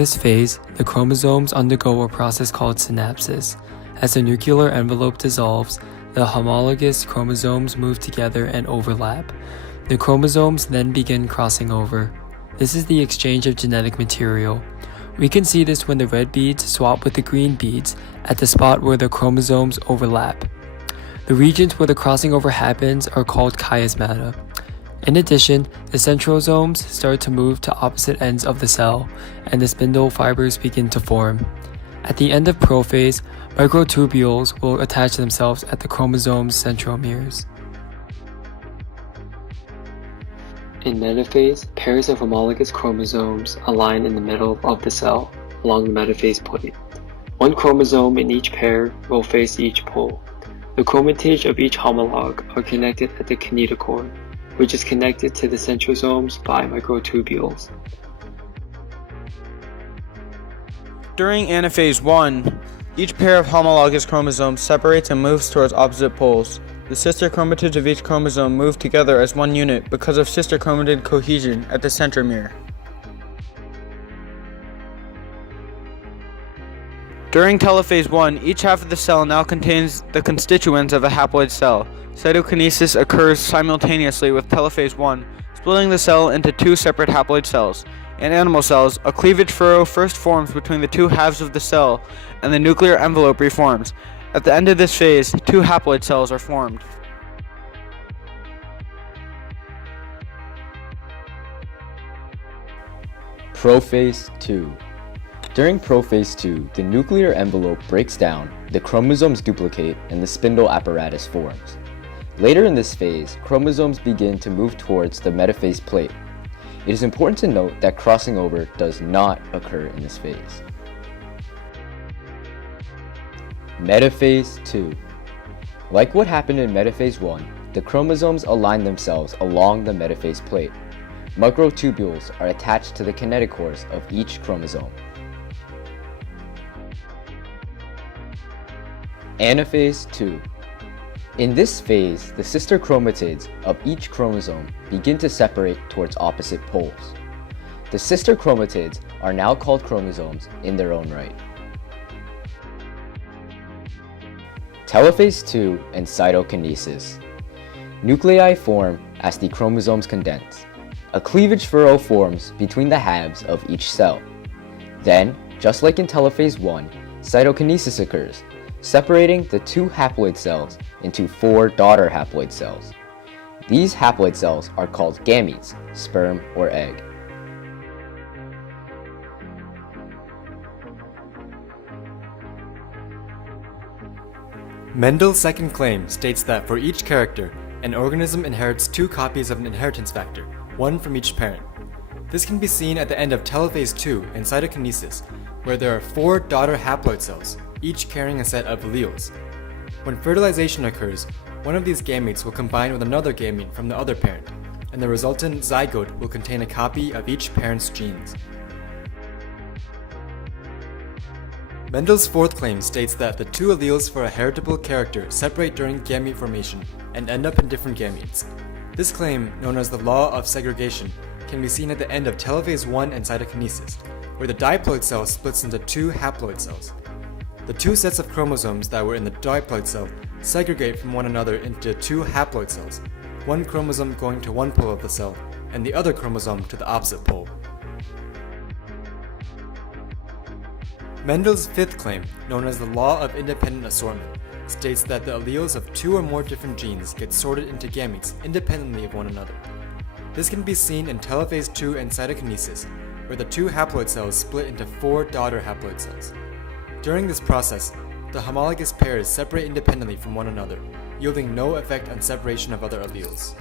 this phase, the chromosomes undergo a process called synapsis. As the nuclear envelope dissolves, the homologous chromosomes move together and overlap. The chromosomes then begin crossing over. This is the exchange of genetic material. We can see this when the red beads swap with the green beads at the spot where the chromosomes overlap. The regions where the crossing over happens are called chiasmata. In addition, the centrosomes start to move to opposite ends of the cell, and the spindle fibers begin to form. At the end of prophase, microtubules will attach themselves at the chromosome's centromeres. In metaphase, pairs of homologous chromosomes align in the middle of the cell along the metaphase plate. One chromosome in each pair will face each pole. The chromatage of each homolog are connected at the kinetochore, which is connected to the centrosomes by microtubules. During anaphase 1, each pair of homologous chromosomes separates and moves towards opposite poles. The sister chromatids of each chromosome move together as one unit because of sister chromatid cohesion at the centromere. During telophase 1, each half of the cell now contains the constituents of a haploid cell. Cytokinesis occurs simultaneously with telophase 1, splitting the cell into two separate haploid cells. In animal cells, a cleavage furrow first forms between the two halves of the cell, and the nuclear envelope reforms. At the end of this phase, two haploid cells are formed. Prophase 2. During prophase 2, the nuclear envelope breaks down, the chromosomes duplicate, and the spindle apparatus forms. Later in this phase, chromosomes begin to move towards the metaphase plate. It is important to note that crossing over does not occur in this phase. Metaphase 2. Like what happened in metaphase 1, the chromosomes align themselves along the metaphase plate. Microtubules are attached to the kinetochores of each chromosome. Anaphase 2. In this phase, the sister chromatids of each chromosome begin to separate towards opposite poles. The sister chromatids are now called chromosomes in their own right. Telophase 2 and cytokinesis. Nuclei form as the chromosomes condense. A cleavage furrow forms between the halves of each cell. Then, just like in telophase 1, cytokinesis occurs, separating the two haploid cells into 4 daughter haploid cells. These haploid cells are called gametes, sperm or egg. Mendel's second claim states that for each character, an organism inherits 2 copies of an inheritance factor, one from each parent. This can be seen at the end of telophase 2 in cytokinesis, where there are 4 daughter haploid cells, each carrying a set of alleles. When fertilization occurs, one of these gametes will combine with another gamete from the other parent, and the resultant zygote will contain a copy of each parent's genes. Mendel's fourth claim states that the 2 alleles for a heritable character separate during gamete formation and end up in different gametes. This claim, known as the law of segregation, can be seen at the end of telophase 1 and cytokinesis, where the diploid cell splits into 2 haploid cells. The 2 sets of chromosomes that were in the diploid cell segregate from one another into 2 haploid cells, one chromosome going to one pole of the cell, and the other chromosome to the opposite pole. Mendel's fifth claim, known as the law of independent assortment, states that the alleles of 2 or more different genes get sorted into gametes independently of one another. This can be seen in telophase 2 and cytokinesis, where the 2 haploid cells split into 4 daughter haploid cells. During this process, the homologous pairs separate independently from one another, yielding no effect on separation of other alleles.